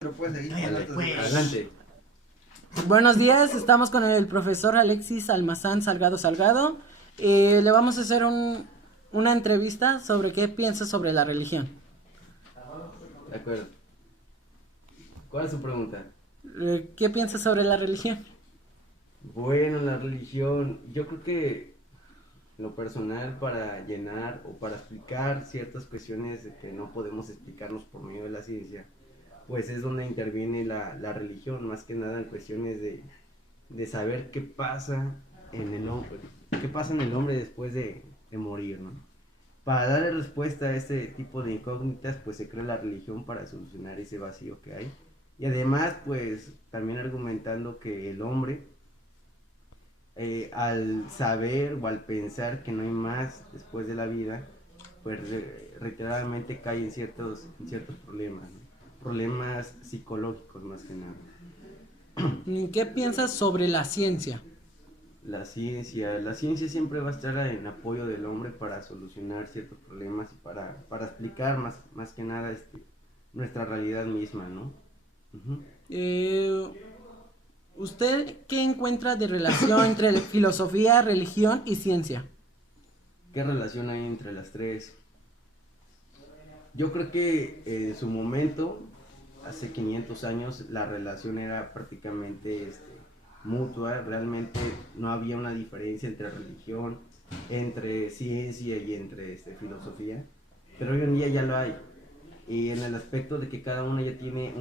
Pero puedes seguir. Adelante. Buenos días, estamos con el profesor Alexis Almazán Salgado Salgado. Le vamos a hacer una entrevista sobre qué piensa sobre la religión. De acuerdo. ¿Cuál es su pregunta? ¿Qué piensa sobre la religión? Bueno, la religión, yo creo que en lo personal para llenar o para explicar ciertas cuestiones que no podemos explicarnos por medio de la ciencia, pues es donde interviene la religión, más que nada en cuestiones de saber qué pasa en el hombre, qué pasa en el hombre después de morir, ¿no? Para darle respuesta a este tipo de incógnitas, pues se creó la religión para solucionar ese vacío que hay. Y además, pues también argumentando que el hombre, al saber o al pensar que no hay más después de la vida, pues reiteradamente cae en ciertos problemas, ¿no? Problemas psicológicos más que nada. ¿Qué piensa sobre la ciencia? La ciencia siempre va a estar en apoyo del hombre para solucionar ciertos problemas y para explicar más que nada nuestra realidad misma, ¿no? Uh-huh. Eh, ¿Usted qué encuentra de relación entre filosofía, religión y ciencia? ¿Qué relación hay entre las tres? Yo creo que en su momento, hace 500 años, la relación era prácticamente mutua. Realmente no había una diferencia entre religión, entre ciencia y entre filosofía. Pero hoy en día ya lo hay. Y en el aspecto de que cada una ya tiene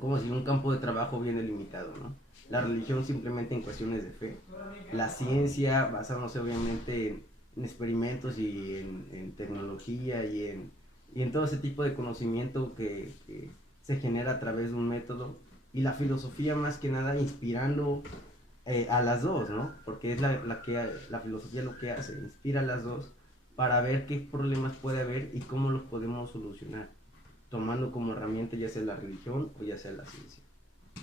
como si un campo de trabajo bien delimitado, ¿no? La religión simplemente en cuestiones de fe. La ciencia basándose obviamente en experimentos y en tecnología y en todo ese tipo de conocimiento que se genera a través de un método. Y la filosofía más que nada inspirando a las dos, ¿no? Porque es la filosofía lo que hace, inspira a las dos para ver qué problemas puede haber y cómo los podemos solucionar, tomando como herramienta ya sea la religión o ya sea la ciencia.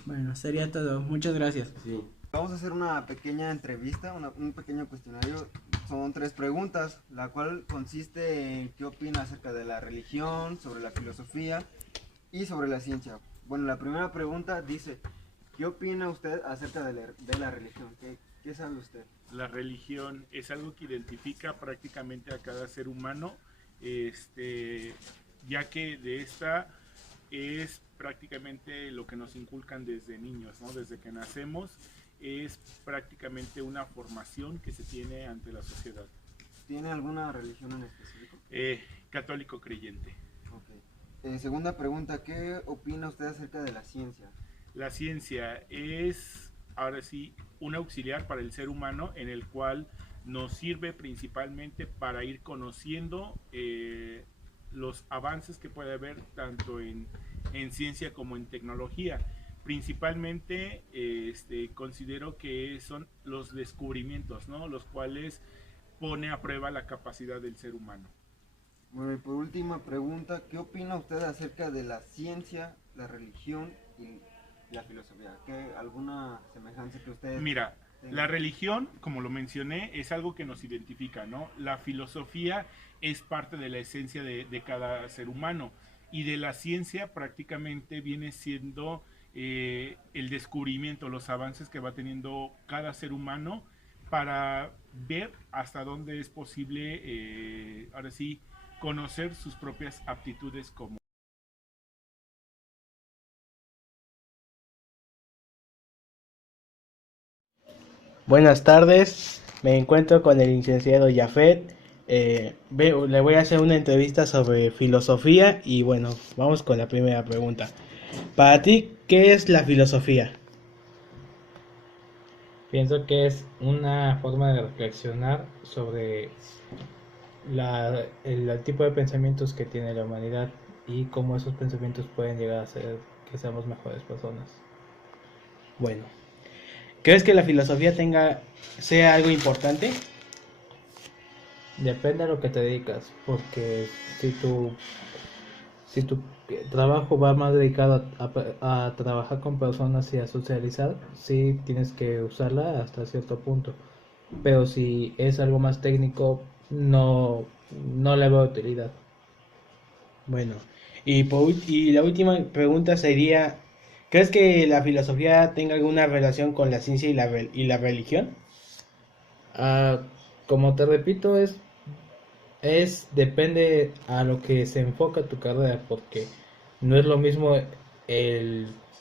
Bueno, sería todo. Muchas gracias. Sí. Vamos a hacer una pequeña entrevista, un pequeño cuestionario. Son 3 preguntas, la cual consiste en qué opina acerca de la religión, sobre la filosofía y sobre la ciencia. Bueno, la primera pregunta dice, ¿qué opina usted acerca de la religión? ¿Qué sabe usted? La religión es algo que identifica prácticamente a cada ser humano, ya que de esta es prácticamente lo que nos inculcan desde niños, ¿no? Desde que nacemos es prácticamente una formación que se tiene ante la sociedad. ¿Tiene alguna religión en específico? Católico creyente. Okay. Segunda pregunta, ¿qué opina usted acerca de la ciencia? La ciencia es, ahora sí, un auxiliar para el ser humano en el cual nos sirve principalmente para ir conociendo los avances que puede haber tanto en ciencia como en tecnología. Principalmente considero que son los descubrimientos, ¿no? Los cuales pone a prueba la capacidad del ser humano. Bueno, y por última pregunta, ¿qué opina usted acerca de la ciencia, la religión y la filosofía? ¿Alguna semejanza que usted... Mira, la religión, como lo mencioné, es algo que nos identifica, ¿no? La filosofía es parte de la esencia de cada ser humano y de la ciencia prácticamente viene siendo el descubrimiento, los avances que va teniendo cada ser humano para ver hasta dónde es posible, ahora sí, conocer sus propias aptitudes como... Buenas tardes, me encuentro con el licenciado Jafet. Le voy a hacer una entrevista sobre filosofía y bueno, vamos con la primera pregunta. Para ti, ¿qué es la filosofía? Pienso que es una forma de reflexionar sobre el tipo de pensamientos que tiene la humanidad y cómo esos pensamientos pueden llegar a hacer que seamos mejores personas. Bueno, ¿crees que la filosofía sea algo importante? Depende a lo que te dedicas, porque si tu trabajo va más dedicado a trabajar con personas y a socializar, sí tienes que usarla hasta cierto punto. Pero si es algo más técnico, no le veo utilidad. Bueno, Y la última pregunta sería, ¿crees que la filosofía tenga alguna relación con la ciencia y la religión? Ah, como te repito, depende a lo que se enfoca tu carrera, porque no es lo mismo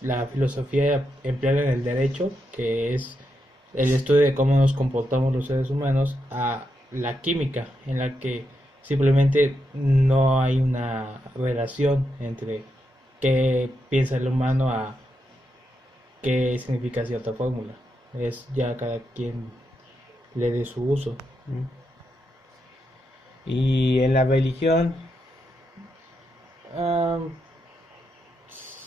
la filosofía empleada en el derecho, que es el estudio de cómo nos comportamos los seres humanos, a la química, en la que simplemente no hay una relación entre qué piensa el humano a qué significa cierta fórmula. Es ya cada quien le dé su uso. Y en la religión, Ah,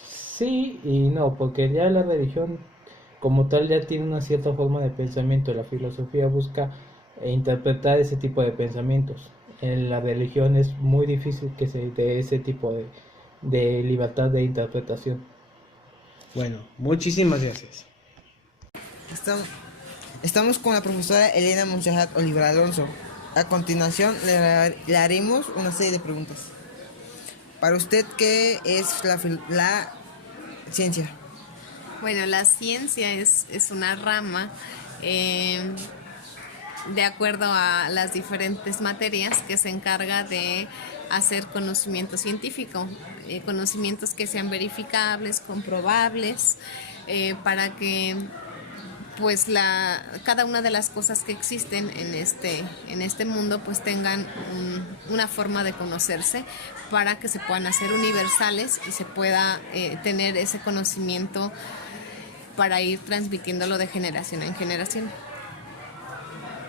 sí y no, porque ya la religión como tal ya tiene una cierta forma de pensamiento. La filosofía busca interpretar ese tipo de pensamientos. En la religión es muy difícil que se dé ese tipo de libertad de interpretación. bueno, muchísimas gracias. Estamos con la profesora Elena Monserrat Oliver Alonso. A continuación le haremos una serie de preguntas. Para usted, ¿qué es la ciencia? Bueno, la ciencia es una rama de acuerdo a las diferentes materias que se encarga de hacer conocimiento científico, conocimientos que sean verificables, comprobables, para que pues cada una de las cosas que existen en este mundo pues tengan una forma de conocerse para que se puedan hacer universales y se pueda tener ese conocimiento para ir transmitiéndolo de generación en generación.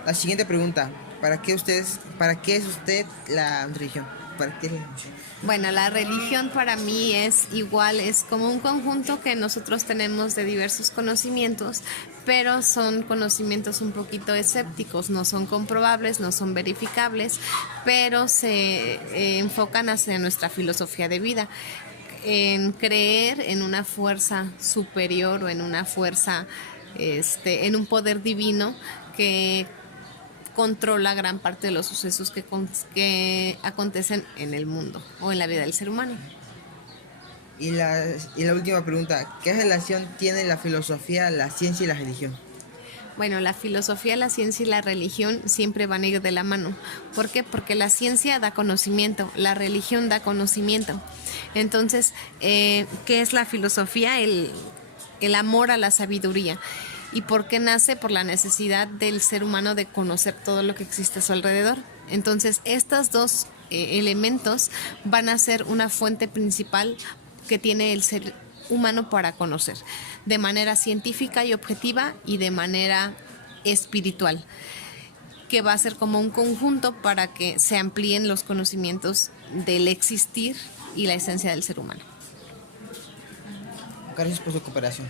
La siguiente pregunta, ¿para qué es usted la religión? ¿Para qué es la religión? Bueno, la religión para mí es igual, es como un conjunto que nosotros tenemos de diversos conocimientos, pero son conocimientos un poquito escépticos, no son comprobables, no son verificables, pero se enfocan hacia nuestra filosofía de vida, en creer en una fuerza superior o en una fuerza, en un poder divino que controla gran parte de los sucesos que acontecen en el mundo o en la vida del ser humano. Y la última pregunta, ¿qué relación tiene la filosofía, la ciencia y la religión? Bueno, la filosofía, la ciencia y la religión siempre van a ir de la mano. ¿Por qué? Porque la ciencia da conocimiento, la religión da conocimiento. Entonces, ¿qué es la filosofía? El amor a la sabiduría. ¿Y por qué nace? Por la necesidad del ser humano de conocer todo lo que existe a su alrededor. Entonces, estos dos elementos van a ser una fuente principal que tiene el ser humano para conocer, de manera científica y objetiva y de manera espiritual, que va a ser como un conjunto para que se amplíen los conocimientos del existir y la esencia del ser humano. Gracias por su cooperación.